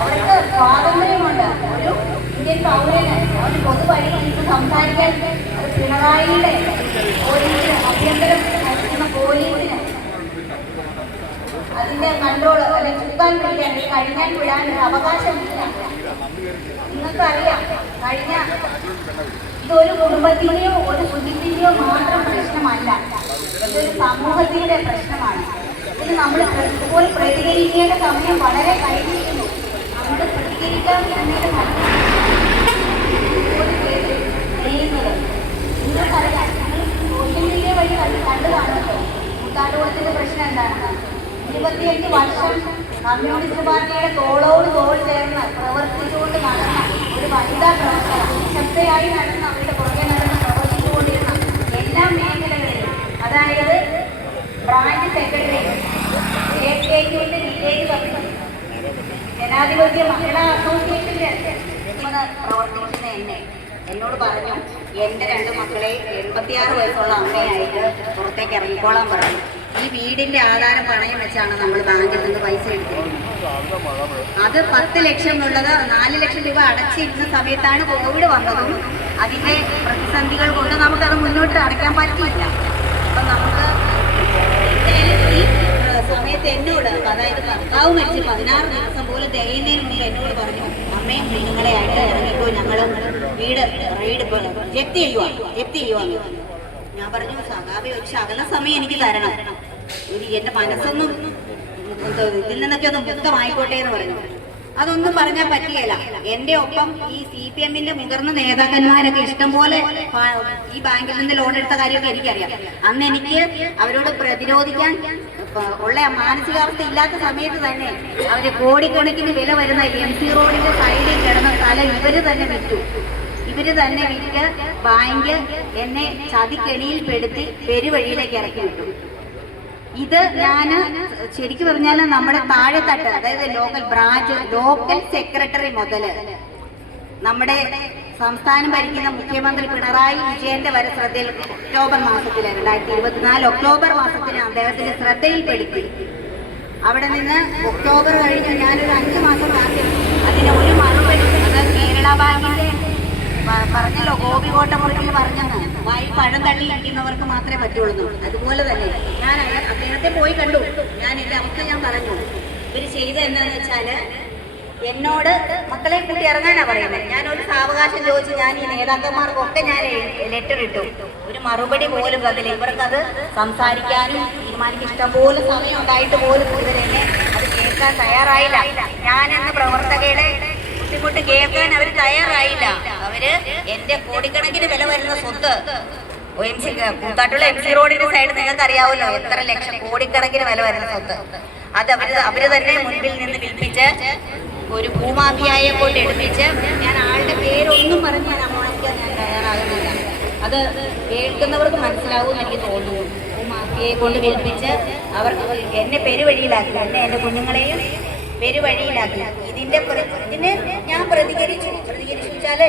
അവർക്ക് സ്വാതന്ത്ര്യമുണ്ട്. ഒരു ഇന്ത്യൻ പൗരന് അവന് പൊതുവഴി സംസാരിക്കാൻ അത് പിണറായിയുടെ പോലീസിന് ആഭ്യന്തരം നയിക്കുന്ന പോലീസിന് അതിന്റെ കൺട്രോൾ അല്ലെങ്കിൽ ചുക്കാൻ പിടിക്കാൻ കഴിഞ്ഞാൽ വിടാൻ ഒരു അവകാശമില്ല. നിങ്ങൾക്കറിയാം, ഇതൊരു കുടുംബത്തിന്റെയോ ഒരു കുടുംബത്തിന്റെയോ മാത്രം പ്രശ്നമല്ല, ഇതൊരു സമൂഹത്തിന്റെ പ്രശ്നമാണ്. ഇത് നമ്മൾ ഇപ്പോൾ പ്രതികരിക്കേണ്ട സമയം വളരെ കഴിഞ്ഞിരിക്കുന്നു. നമ്മൾ പ്രതികരിക്കാൻ എന്തെങ്കിലും നിങ്ങൾക്കറിയാം, നിങ്ങൾ സോഷ്യൽ മീഡിയ വഴി കണ്ടു കാണുമല്ലോ കൂത്താട്ടുകുളത്തിന്റെ പ്രശ്നം എന്താണ്. 25 വർഷം കമ്മ്യൂണിസ്റ്റ് പാർട്ടിയുടെ തോളോട് തോൾ ചേർന്ന് പ്രവർത്തിച്ചുകൊണ്ട് നടന്ന ഒരു വനിതാ പ്രവർത്തക, നിശബ്ദയായി നടന്ന അവരുടെ പുറകെ നടന്ന് പ്രവർത്തിച്ചുകൊണ്ടിരുന്ന എല്ലാ മേഖലകളിലും, അതായത് branch secretary, state village committee, ജനാധിപത്യ മഹിളാ അസോസിയേഷന്റെ പ്രവർത്തിക്കുന്ന എന്നോട് പറഞ്ഞു, എൻ്റെ 2 മക്കളെ 86 വയസ്സുള്ള അമ്മയായിട്ട് പുറത്തേക്ക് ഇറങ്ങിക്കോളാൻ പറഞ്ഞു. ഈ വീടിന്റെ ആധാരം പണയം വെച്ചാണ് നമ്മൾ ബാങ്കിൽ നിന്ന് പൈസ എടുത്തിരുന്നത്. അത് 10 ലക്ഷം ഉള്ളത് 4 ലക്ഷം രൂപ അടച്ചിരുന്ന സമയത്താണ് കോവിഡ് വന്നതും അതിന്റെ പ്രതിസന്ധികൾ കൊണ്ട് നമുക്കത് മുന്നോട്ട് അടയ്ക്കാൻ പറ്റിയില്ല. അപ്പം നമുക്ക് ഈ സമയത്ത് എന്നോട്, അതായത് ഭർത്താവ് മരിച്ച് 16 ദിവസം പോലും തികയുന്നതിന് മുമ്പ് എന്നോട് പറഞ്ഞു, അമ്മയും കുഞ്ഞുങ്ങളെയായിട്ട് ഇറങ്ങിക്കോ, ഞങ്ങൾ വീട് ജപ്തി ചെയ്യുവാന്ന്. ഞാൻ പറഞ്ഞു, സഖാവി ഒരു ശകല സമയം എനിക്ക് തരണം, എൻ്റെ മനസ്സൊന്നും ഇതിൽ നിന്നൊക്കെ ഒന്ന് മുക്തമായിക്കോട്ടെ എന്ന് പറഞ്ഞു. അതൊന്നും പറഞ്ഞാൽ പറ്റുകയില്ല. എൻ്റെ ഒപ്പം ഈ CPM-ന്റെ മുതിർന്ന നേതാക്കന്മാരൊക്കെ ഇഷ്ടംപോലെ ഈ ബാങ്കിൽ നിന്ന് ലോൺ എടുത്ത കാര്യമൊക്കെ എനിക്കറിയാം. അന്ന് എനിക്ക് അവരോട് പ്രതിരോധിക്കാൻ ഉള്ള മാനസികാവസ്ഥ ഇല്ലാത്ത സമയത്ത് തന്നെ അവര് കോടിക്കണക്കിന് വില വരുന്ന MC റോഡിന്റെ സൈഡിൽ കിടന്ന സ്ഥലം ഇവര് തന്നെ വിറ്റ് ബാങ്ക് എന്നെ ചതിക്കെണിയിൽ പെടുത്തി പെരുവഴിയിലേക്ക് ഇറക്കി വിട്ടു. ഇത് ഞാൻ ശരിക്കും പറഞ്ഞാൽ നമ്മുടെ താഴെത്തട്ട്, അതായത് ലോക്കൽ സെക്രട്ടറി മുതൽ നമ്മുടെ സംസ്ഥാനം ഭരിക്കുന്ന മുഖ്യമന്ത്രി പിണറായി വിജയന്റെ വരെ ശ്രദ്ധയിൽ ഒക്ടോബർ മാസത്തിൽ 2024 ഒക്ടോബർ മാസത്തിൽ അദ്ദേഹത്തിന്റെ ശ്രദ്ധയിൽപ്പെടുത്തി. അവിടെ നിന്ന് ഒക്ടോബർ കഴിഞ്ഞ് ഞാനൊരു 5 മാസം ആദ്യം അതിന് ഒരു മറുപടി, അത് കേരള ബാങ്കിന്റെ പറഞ്ഞല്ലോ, ഗോപികോട്ടമുറിയിൽ പറഞ്ഞെന്ന്, വായി പഴം തള്ളി ഇരിക്കുന്നവർക്ക് മാത്രമേ പറ്റുള്ളൂ. അതുപോലെ തന്നെ ഞാൻ അദ്ദേഹത്തെ പോയി കണ്ടു. ഞാൻ എൻ്റെ അവസ്ഥ ഞാൻ പറഞ്ഞു. ഇവർ ചെയ്തത് എന്താണെന്ന് വെച്ചാൽ, എന്നോട് മക്കളെ കൂട്ടി ഇറങ്ങാനാണ് പറയുന്നത്. ഞാനൊരു സാവകാശം ചോദിച്ചു. ഞാൻ ഈ നേതാക്കന്മാർക്കൊക്കെ ഞാൻ ലെറ്റർ ഇട്ടു. ഒരു മറുപടി പോലും അതിൽ ഇവർക്കത് സംസാരിക്കാനും തീരുമാനിക്കാൻ ഇഷ്ടംപോലെ സമയം ഉണ്ടായിട്ട് പോലും ഇവരെന്നെ അത് കേൾക്കാൻ തയ്യാറായില്ല. ഞാനെന്ന പ്രവർത്തകയുടെ ബുദ്ധിമുട്ട് കേൾക്കാൻ അവർ തയ്യാറായില്ല. അവര് എൻ്റെ കോടിക്കണക്കിന് വില വരുന്ന സ്വത്ത്, കൂത്താട്ടുള്ള MC റോഡിന്റെ സൈഡ് നിങ്ങൾക്ക് അറിയാമല്ലോ, എത്ര ലക്ഷം കോടിക്കണക്കിന് വില വരുന്ന സ്വത്ത്, അത് അവര് തന്നെ മുൻപിൽ നിന്ന് വിൽപ്പിച്ച് ഒരു ഭൂമാഫിയായെ കൊണ്ട് എടുപ്പിച്ച്, ഞാൻ ആളുടെ പേരൊന്നും പറഞ്ഞ് ഞാൻ അപമാനിക്കാൻ ഞാൻ തയ്യാറാകുന്നില്ല, അത് കേൾക്കുന്നവർക്ക് മനസ്സിലാവുമെന്ന് എനിക്ക് തോന്നുന്നു. ഭൂമാഫിയയെ കൊണ്ട് വിൽപ്പിച്ച് അവർ എന്നെ പെരുവഴിയിലാക്കി, എൻ്റെ കുഞ്ഞുങ്ങളെയും പെരുവഴിയിലാക്കി. ഇതിന് ഞാൻ പ്രതികരിച്ചു വെച്ചാൽ